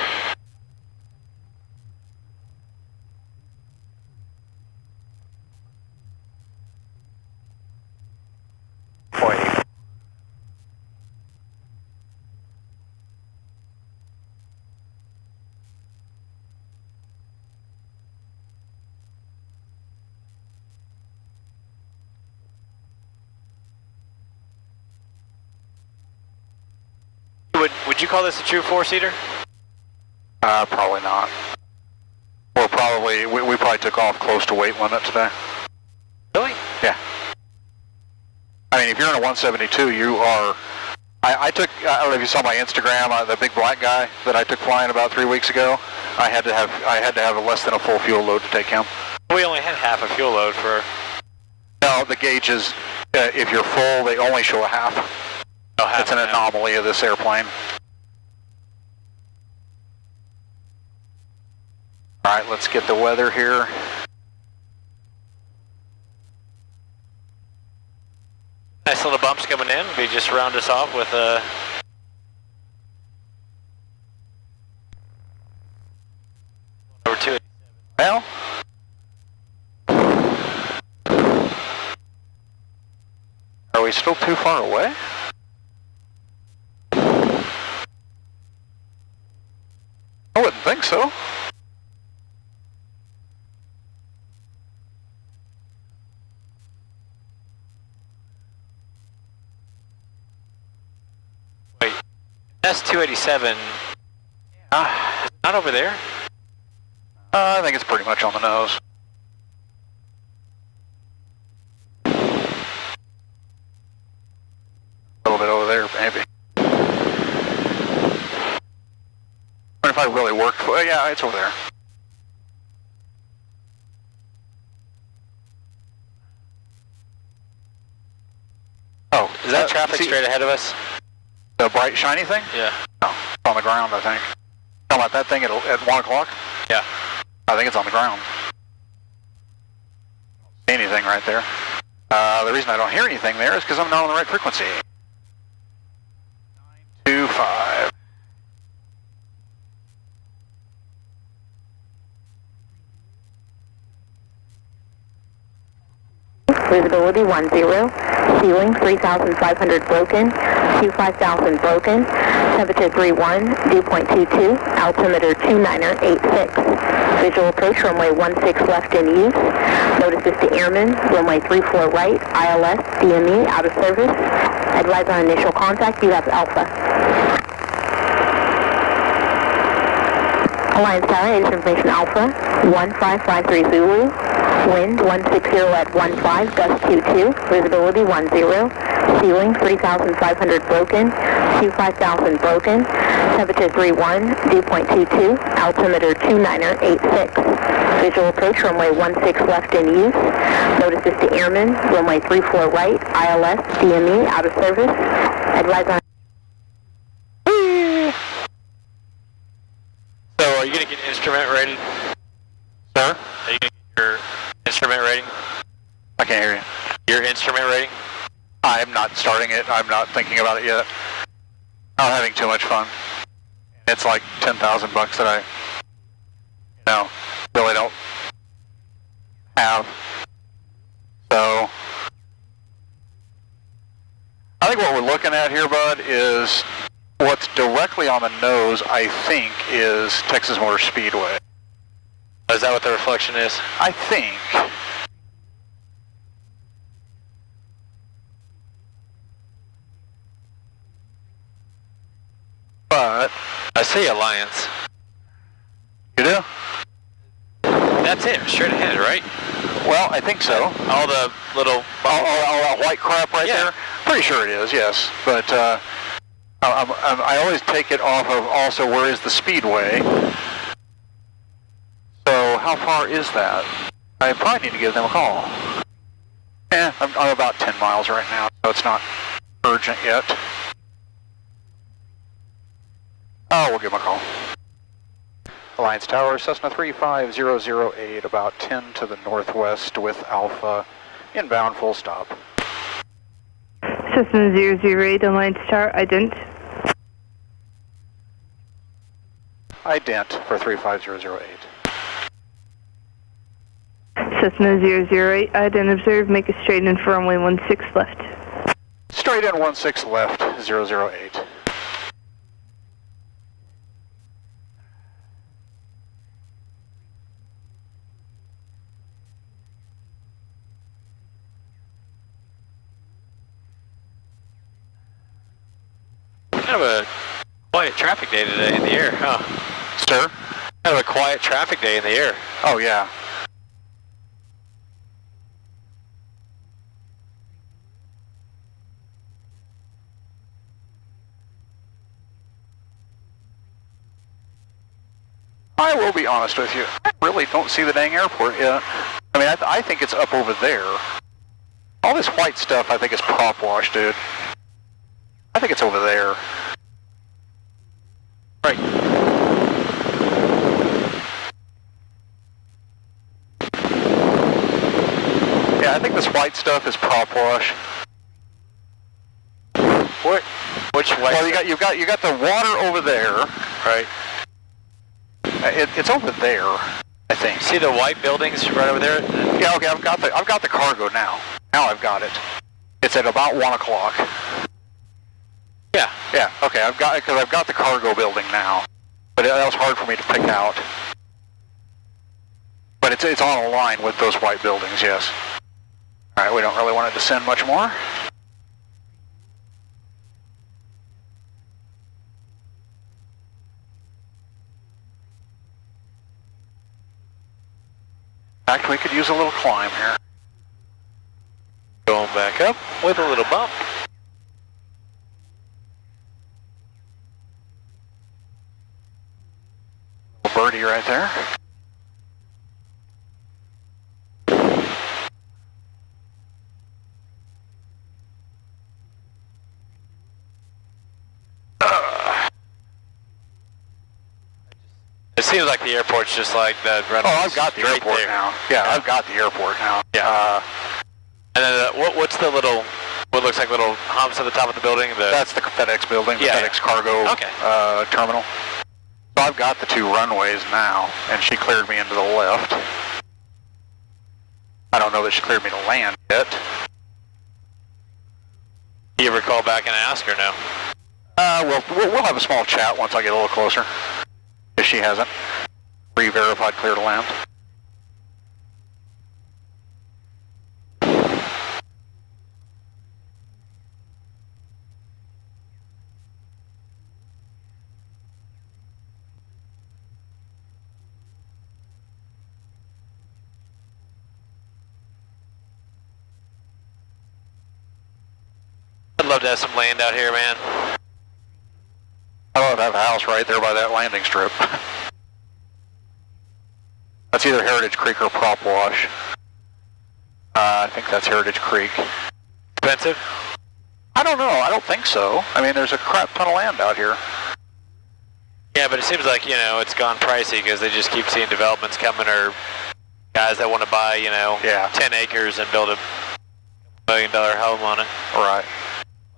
Would you call this a true four-seater? Probably not. We're probably, we probably took off close to weight limit today. Really? Yeah. I mean, if you're in a 172, you are... I took, I don't know if you saw my Instagram, the big black guy that I took flying about 3 weeks ago. I had to have a less than a full fuel load to take him. We only had half a fuel load for... No, the gauges, if you're full, they only show a half. Oh, half. It's an anomaly of this airplane. All right, let's get the weather here. Nice little bumps coming in. We just round us off with a... Over 2. Well, are we still too far away? I wouldn't think so. Wait, S287 is not over there? I think it's pretty much on the nose. A little bit over there, maybe. But if I really worked for, yeah, it's over there. Oh, Is that traffic straight ahead of us? The bright shiny thing? Yeah. No, it's on the ground, I think. Talking about that thing at 1 o'clock? Yeah. I think it's on the ground. Don't see anything right there. The reason I don't hear anything there is because I'm not on the right frequency. 925. Visibility 10, ceiling 3,500 broken, Q5000 broken, temperature 31, dew point 22, altimeter 2986. Visual approach runway 16 left in use. Notices to airmen, runway 34 right, ILS, DME out of service. Advise on initial contact, you have Alpha. Alliance Tower, ATIS information Alpha, 1553 Zulu. Wind 160 at 15, gust 22, visibility 10, ceiling 3,500 broken, Q5000 broken, temperature 31, dew point 22, altimeter 2986. Visual approach runway 16 left in use. Notices to airmen, runway 34 right, ILS, DME out of service. Advise on... So are you going to get instrument rated? Sir? Are you going to get your instrument rating? I can't hear you. Your instrument rating? I'm not starting it. I'm not thinking about it yet. I'm having too much fun. It's like 10,000 bucks that I, really don't have. So, I think what we're looking at here, Bud, is what's directly on the nose, I think, is Texas Motor Speedway. Is that what the reflection is? I think. see Alliance. You do? That's it, straight ahead, right? Well, I think so. All the little... All that white crap right there? Pretty sure it is, yes. But I always take it off of also where is the speedway. So how far is that? I probably need to give them a call. I'm about 10 miles right now, so it's not urgent yet. Oh, we'll give them a call. Alliance Tower, Cessna 35008, about 10 to the northwest with Alpha, inbound, full stop. Cessna 008, Alliance Tower, ident. Ident for 35008. Cessna 008, ident observe, make a straight in for runway 16 left. Straight in 16 left, 008. Kind of a quiet traffic day today in the air, huh? Sir? Kind of a quiet traffic day in the air. Oh, yeah. I will be honest with you. I really don't see the dang airport yet. I mean, I think it's up over there. All this white stuff I think is prop wash, dude. I think it's over there. Right. Yeah, I think this white stuff is prop wash. What? Which way? Well, you got the water over there, right? It's over there, I think. See the white buildings right over there? Yeah, okay, I've got the cargo now. Now I've got it. It's at about 1 o'clock. Yeah. Yeah, okay, I've got the cargo building now. But that was hard for me to pick out. But it's on a line with those white buildings, yes. Alright, we don't really want to descend much more. In fact, we could use a little climb here. Going back up with a little bump. Little birdie right there. It seems like the airport's just like the runway. Oh, I've got the airport now. Yeah, I've got the airport now. Yeah. And then what's the little, what looks like little humps at the top of the building? That's the FedEx building, the FedEx cargo terminal. So I've got the 2 runways now, and she cleared me into the left. I don't know that she cleared me to land yet. Do you ever call back and ask or no? We'll have a small chat once I get a little closer. If she hasn't re-verified clear to land. I'd love to have some land out here, man. I love to have a house right there by that landing strip. That's either Heritage Creek or Prop Wash. I think that's Heritage Creek. Expensive? I don't know. I don't think so. I mean, there's a crap ton of land out here. Yeah, but it seems like, it's gone pricey because they just keep seeing developments coming or guys that want to buy, 10 acres and build a $1 million home on it. Right.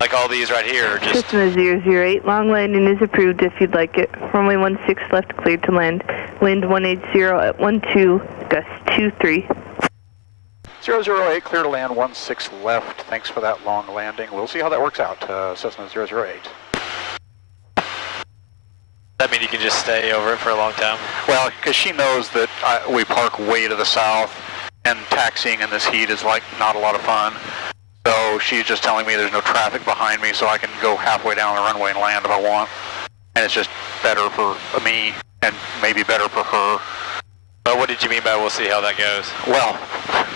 Like all these right here are just... Cessna 008, long landing is approved if you'd like it. Runway 16 left, cleared to land. Wind 180 at 12, gust 23. 008, clear to land, 16 left. Thanks for that long landing. We'll see how that works out, Cessna 008. That mean you can just stay over it for a long time? Well, because she knows that we park way to the south, and taxiing in this heat is like not a lot of fun. So she's just telling me there's no traffic behind me, so I can go halfway down the runway and land if I want. and it's just better for me and maybe better for her. But what did you mean by we'll see how that goes? Well,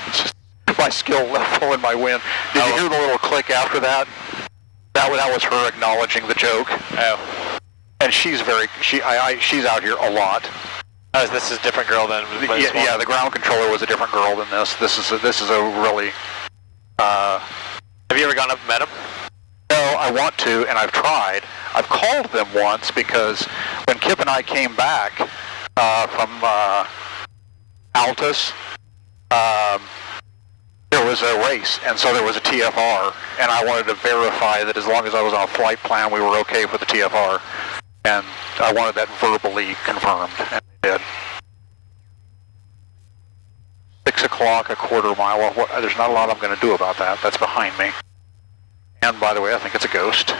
it's just my skill level and my wind. Did you hear the little click after that? That was her acknowledging the joke. Oh. And she's she's out here a lot. Oh, this is a different girl than yeah, the ground controller was a different girl than this. This is a really. Have you ever gone up and met him? No, I want to, and I've tried. I've called them once because when Kip and I came back from Altus, there was a race, and so there was a TFR, and I wanted to verify that as long as I was on a flight plan, we were okay with the TFR, and I wanted that verbally confirmed, and they did. 6 o'clock, a quarter mile. Well, there's not a lot I'm going to do about that. That's behind me. And by the way, I think it's a ghost.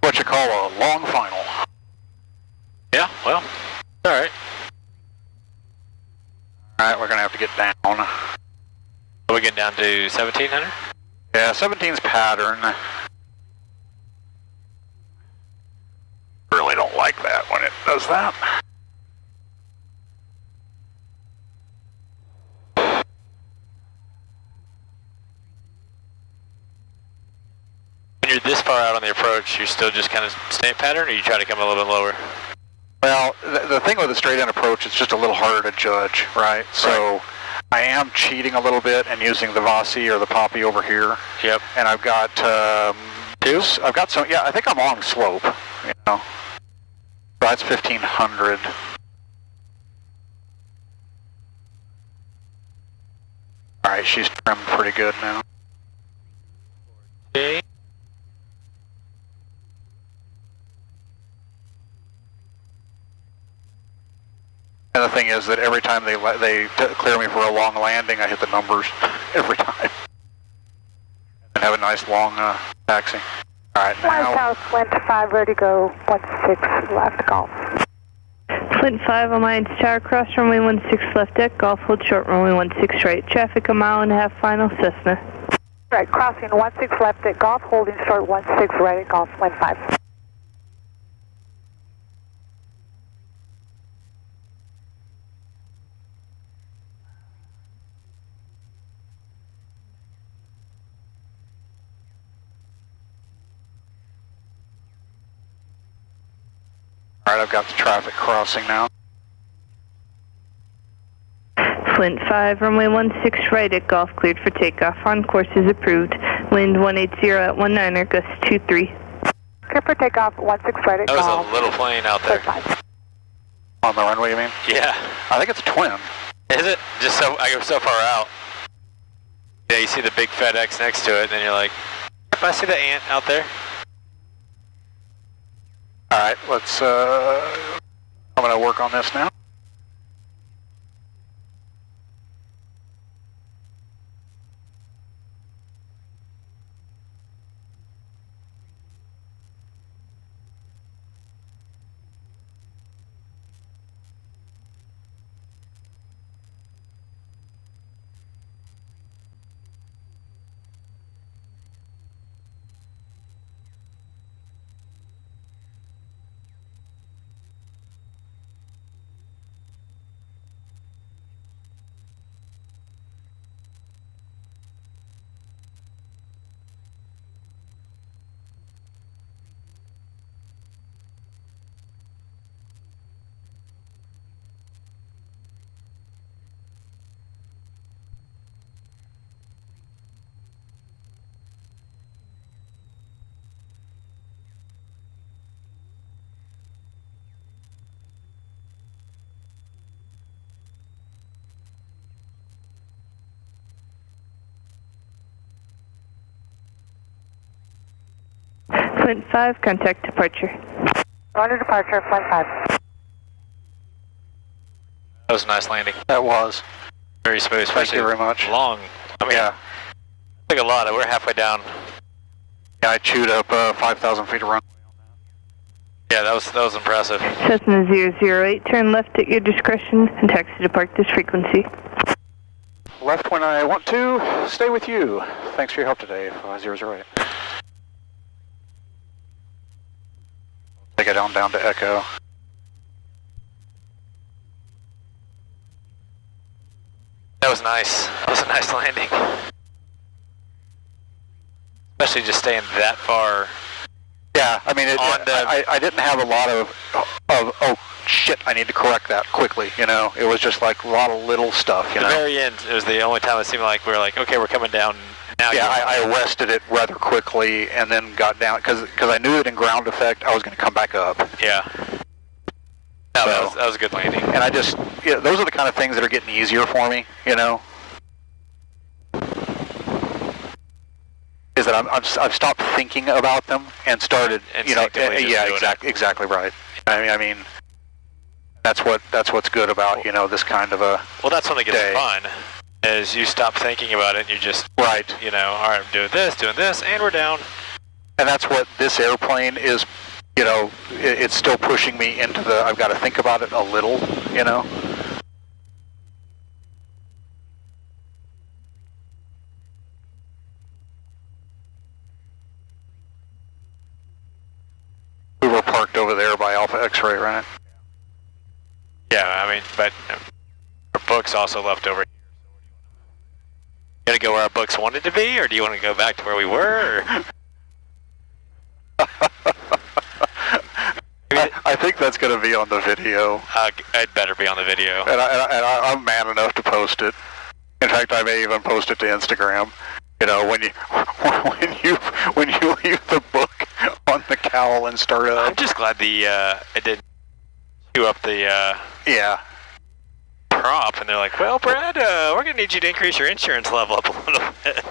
What you call a long final. Yeah, well, all right. All right, we're going to have to get down. Are we getting down to 1700? Yeah, 17's pattern. Really don't like that when it does that. When you're this far out on the approach, you're still just kind of staying pattern, or you try to come a little bit lower? Well, the thing with the straight-in approach, it's just a little harder to judge, right? So I am cheating a little bit and using the Vasi or the Poppy over here. Yep. And I've got I've got some. Yeah, I think I'm on slope. You know, so that's 1500. All right, she's trimmed pretty good now. Okay. And the thing is that every time they clear me for a long landing, I hit the numbers every time. And have a nice long taxi. All right, now. South, Flint 5, ready to go, 16 left, golf. Flint 5 on Lions Tower, cross runway 16 left deck, golf, hold short runway 16 right. Traffic a mile and a half, final, Cessna. Right, crossing 16 left at golf, holding short 16 right at golf, Flint 5. All right, I've got the traffic crossing now. Flint 5, runway 16 right at golf, cleared for takeoff. On course is approved. Wind 180 at 19er, gust 23. Clear for takeoff, 16 right at golf. That was a little plane out there. On the runway, you mean? Yeah. I think it's a twin. Is it? Just so I go so far out. Yeah, you see the big FedEx next to it, and then you're like, if I see the ant out there. All right, let's, I'm going to work on this now. Flint 5, contact departure. Order departure, Flint 5. That was a nice landing. That was. Very smooth, especially Thank you very much. long. I mean, yeah. Took a lot. We're halfway down. Yeah, I chewed up 5,000 feet of runway. Yeah, that was impressive. Cessna 008, turn left at your discretion and taxi depart this frequency. left when I want to. Stay with you. Thanks for your help today. 008. Take it down to Echo. That was nice. That was a nice landing. Especially just staying that far. Yeah, I mean, I didn't have a lot of, oh shit, I need to correct that quickly, you know? It was just like a lot of little stuff, you know? At the very end, it was the only time it seemed like we were like, okay, we're coming down now. Yeah, I arrested it rather quickly and then got down, because I knew that in ground effect I was going to come back up. Yeah. No, so, that was a good landing. And I just, yeah, those are the kind of things that are getting easier for me, you know? Is that I've stopped thinking about them and started, you know, yeah, exactly right. I mean, that's what's good about, you know, this kind of a well, that's when it gets day. Fun, is you stop thinking about it and you just, right, you know, all right, I'm doing this, and we're down. And that's what this airplane is, you know, it's still pushing me into the, I've got to think about it a little, you know. We were parked over there by Alpha X-Ray, right? Yeah, I mean, but our books also left over here. You gonna go where our books wanted to be, or do you want to go back to where we were? I think that's going to be on the video. It better be on the video. And I'm man enough to post it. In fact, I may even post it to Instagram. You know, when you leave the book on the cowl and start up. I'm just glad it didn't chew up the yeah prop, and they're like, well, Brad, we're gonna need you to increase your insurance level up a little bit.